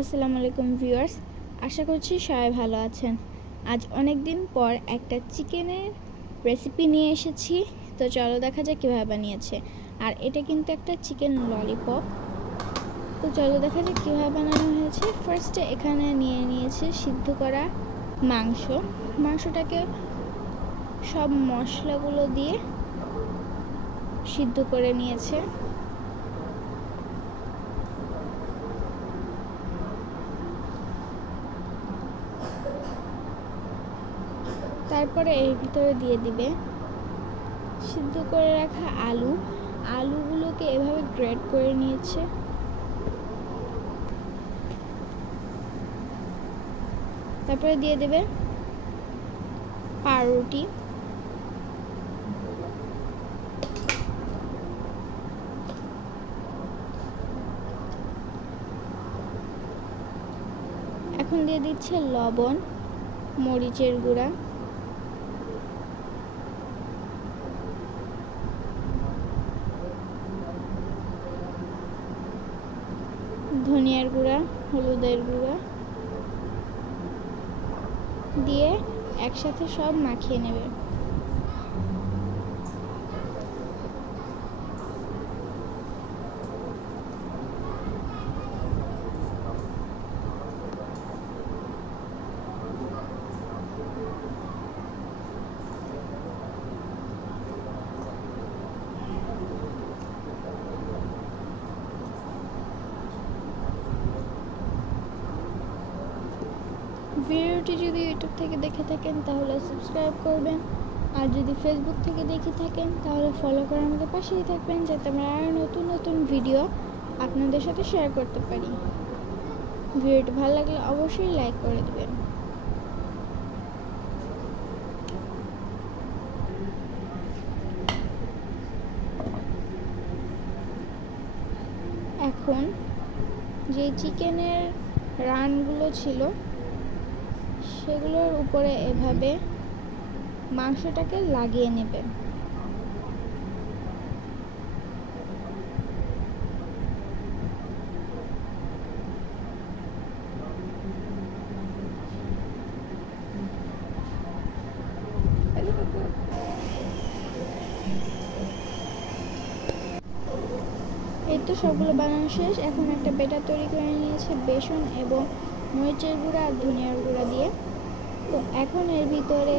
আসসালামু আলাইকুম ভিউয়ার্স, আশা করছি সবাই ভালো আছেন। আজ অনেক দিন পর একটা চিকেনের রেসিপি নিয়ে এসেছি। তো চলো দেখা যাক কীভাবে বানিয়েছে। আর এটা কিন্তু একটা চিকেন ললিপপ। তো চলো দেখা যাক কীভাবে বানানো হয়েছে। ফার্স্টে এখানে নিয়েছে সিদ্ধ করা মাংসটাকে সব মশলাগুলো দিয়ে সিদ্ধ করে নিয়েছে। তারপরে এর ভিতরে দিয়ে দিবে সিদ্ধ করে রাখা আলুগুলোকে এভাবে গ্রেড করে নিয়েছে। তারপরে দিয়ে দেবে পাউরুটি, এখন দিয়ে দিচ্ছে লবণ, মরিচের গুঁড়া, ধনিয়ার গুঁড়া, হলুদের গুঁড়া দিয়ে একসাথে সব মাখিয়ে নেবে। ভিডিওটি যদি ইউটিউব থেকে দেখে থাকেন তাহলে সাবস্ক্রাইব করবেন, আর যদি ফেসবুক থেকে দেখে থাকেন তাহলে ফলো করে আমাদের পাশেই থাকবেন, যাতে আমরা আরও নতুন নতুন ভিডিও আপনাদের সাথে শেয়ার করতে পারি। ভিডিওটি ভালো লাগলে অবশ্যই লাইক করে দেবেন। এখন যে চিকেনের রানগুলো ছিল সেগুলোর উপরে এভাবে মাংসটাকে লাগিয়ে নেবে। এই তো সবগুলো বানানো শেষ। এখন একটা বেটার তৈরি করে নিয়েছে বেসন এবং মরিচের গুঁড়া আর ধনিয়ার গুঁড়া দিয়ে। তো এখন এর ভিতরে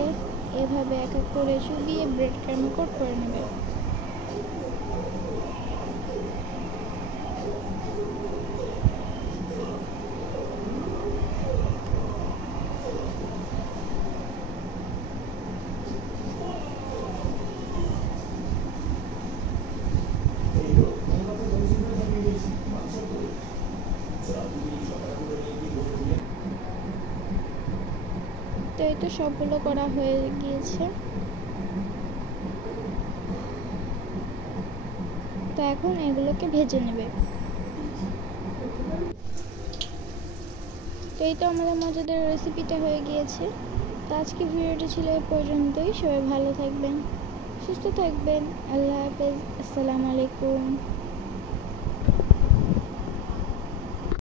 এভাবে এক এক করে চুবিয়ে ব্রেড ক্রামে কোট করে নেবে। তো এই তো সবগুলো করা হয়ে গিয়েছে। তো এখন এগুলোকে ভেজে নেবে। তো এই তো আমাদের মজাদার রেসিপিটা হয়ে গিয়েছে। তো আজকে ভিডিওটি ছিল এই পর্যন্তই। সবাই ভালো থাকবেন, সুস্থ থাকবেন। আল্লাহ হাফেজ। আসসালামু আলাইকুম।